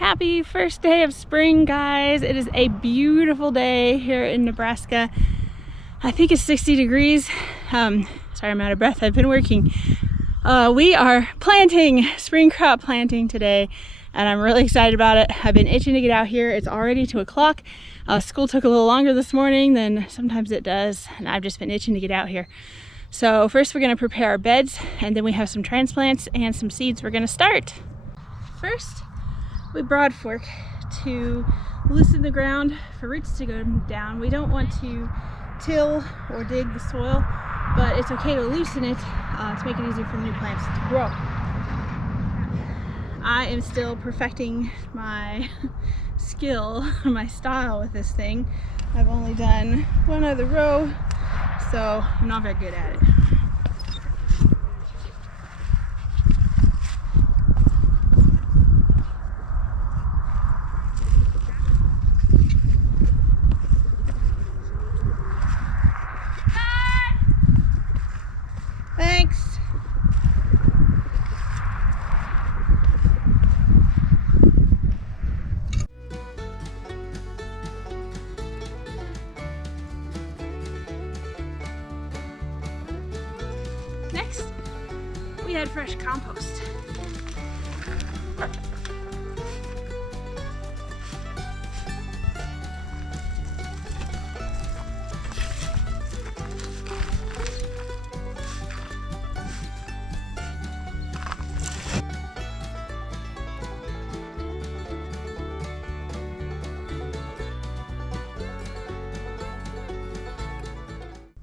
Happy first day of spring, guys. It is a beautiful day here in Nebraska. I think it's 60 degrees. Sorry, I'm out of breath. I've been working. We are planting, spring crop planting today, and I'm really excited about it. I've been itching to get out here. It's already 2 o'clock. School took a little longer this morning than sometimes it does, and I've just been itching to get out here. So first we're gonna prepare our beds, and then we have some transplants and some seeds we're gonna start. First, we broad fork to loosen the ground for roots to go down. We don't want to till or dig the soil, but it's okay to loosen it to make it easier for new plants to grow. I am still perfecting my skill, my style with this thing. I've only done one other row, so I'm not very good at it. Thanks. Next, we add fresh compost.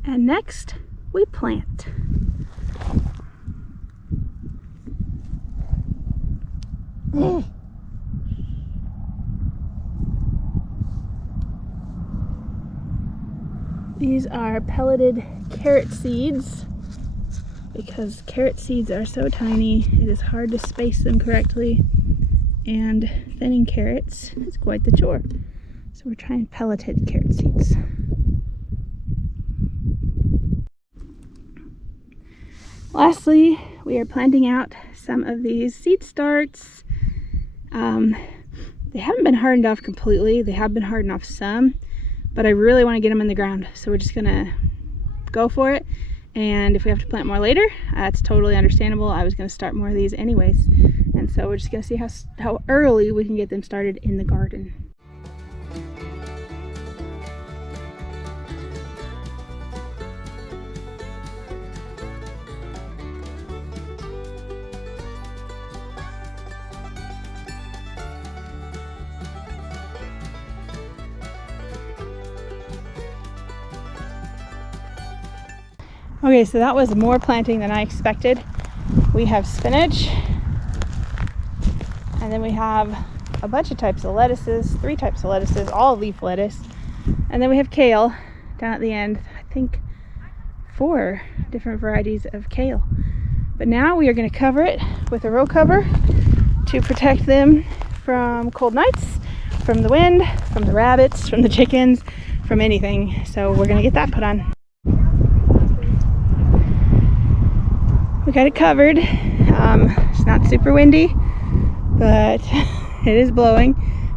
And next, we plant. These are pelleted carrot seeds. Because carrot seeds are so tiny, it is hard to space them correctly. And thinning carrots is quite the chore. So we're trying pelleted carrot seeds. Lastly, we are planting out some of these seed starts. They haven't been hardened off completely. They have been hardened off some, but I really want to get them in the ground. So we're just gonna go for it. And if we have to plant more later, that's totally understandable. I was gonna start more of these anyways. And so we're just gonna see how early we can get them started in the garden. Okay, so that was more planting than I expected. We have spinach, and then we have a bunch of types of lettuces, 3 types of lettuces, all leaf lettuce. And then we have kale down at the end. I think 4 different varieties of kale. But now we are going to cover it with a row cover to protect them from cold nights, from the wind, from the rabbits, from the chickens, from anything. So we're going to get that put on. We got it covered. It's not super windy, but it is blowing.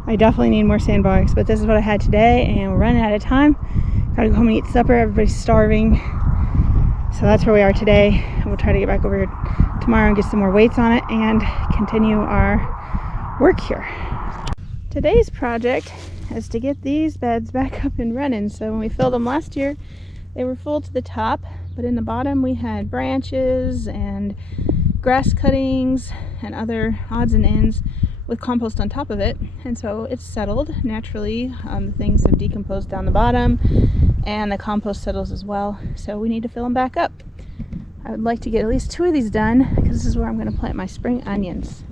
I definitely need more sandbags, but this is what I had today, and we're running out of time. Gotta go home and eat supper. Everybody's starving. So that's where we are today. We'll try to get back over here tomorrow and get some more weights on it and continue our work here. Today's project is to get these beds back up and running. So when we filled them last year, they were full to the top, but in the bottom we had branches and grass cuttings and other odds and ends with compost on top of it. And so it's settled naturally. The things have decomposed down the bottom and the compost settles as well. So we need to fill them back up. I would like to get at least 2 of these done because this is where I'm going to plant my spring onions.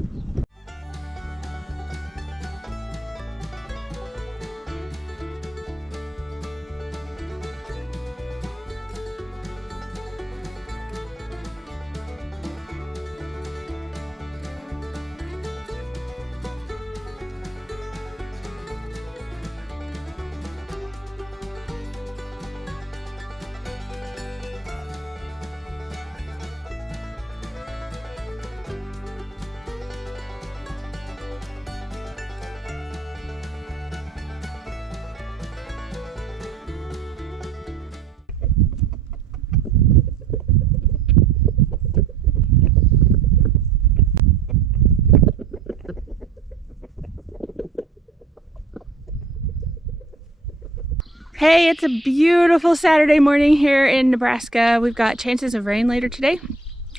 Hey, it's a beautiful Saturday morning here in Nebraska. We've got chances of rain later today,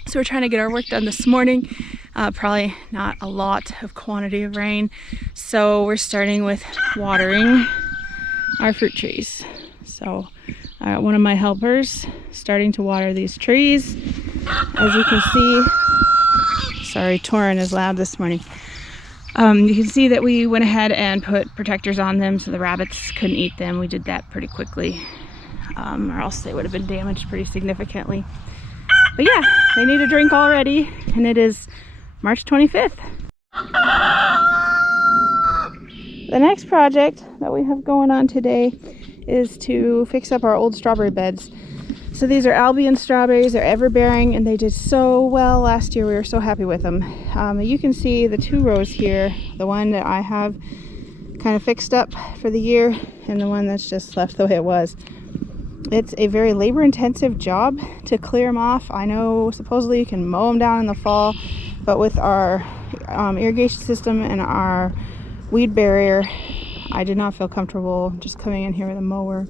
so we're trying to get our work done this morning. Probably not a lot of quantity of rain, so we're starting with watering our fruit trees. So one of my helpers starting to water these trees. As you can see, sorry, Torin is loud this morning. You can see that we went ahead and put protectors on them so the rabbits couldn't eat them. We did that pretty quickly, or else they would have been damaged pretty significantly. But yeah, they need a drink already, and it is March 25th. The next project that we have going on today is to fix up our old strawberry beds. So these are Albion strawberries. They're ever-bearing, and they did so well last year. We were so happy with them. You can see the 2 rows here, the one that I have kind of fixed up for the year and the one that's just left the way it was. It's a very labor-intensive job to clear them off. I know supposedly you can mow them down in the fall, but with our irrigation system and our weed barrier, I did not feel comfortable just coming in here with a mower.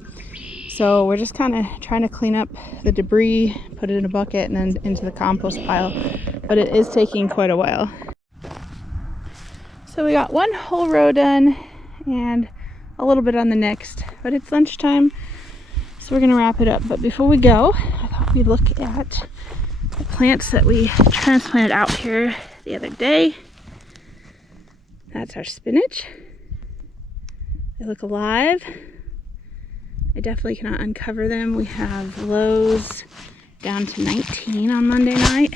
So we're just kind of trying to clean up the debris, put it in a bucket, and then into the compost pile. But it is taking quite a while. So we got 1 whole row done and a little bit on the next, but it's lunchtime, so we're gonna wrap it up. But before we go, I thought we'd look at the plants that we transplanted out here the other day. That's our spinach. They look alive. I definitely cannot uncover them. We have lows down to 19 on Monday night,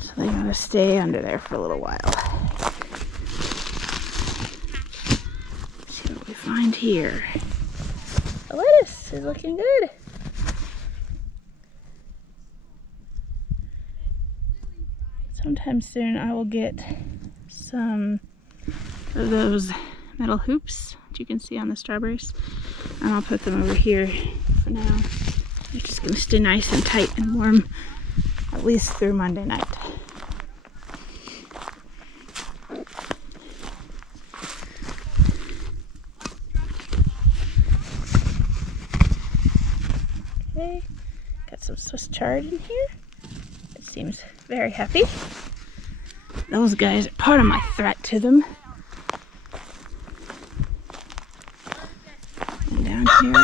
so they gotta stay under there for a little while. Let's see what we find here. The lettuce is looking good. Sometime soon I will get some of those metal hoops that you can see on the strawberries, and I'll put them over here for now. They're just going to stay nice and tight and warm at least through Monday night. Okay, got some Swiss chard in here. It seems very happy. Those guys are part of my threat to them. And down here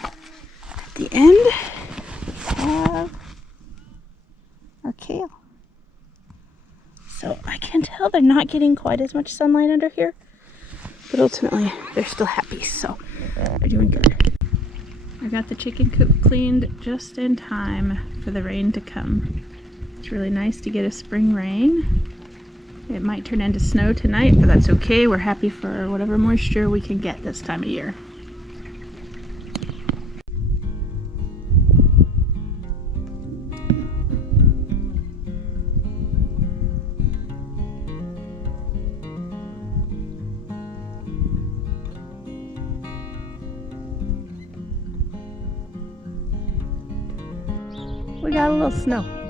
at the end, we have our kale. So I can tell they're not getting quite as much sunlight under here, but ultimately they're still happy, so they're doing good. I got the chicken coop cleaned just in time for the rain to come. It's really nice to get a spring rain. It might turn into snow tonight, but that's okay. We're happy for whatever moisture we can get this time of year. We got a little snow.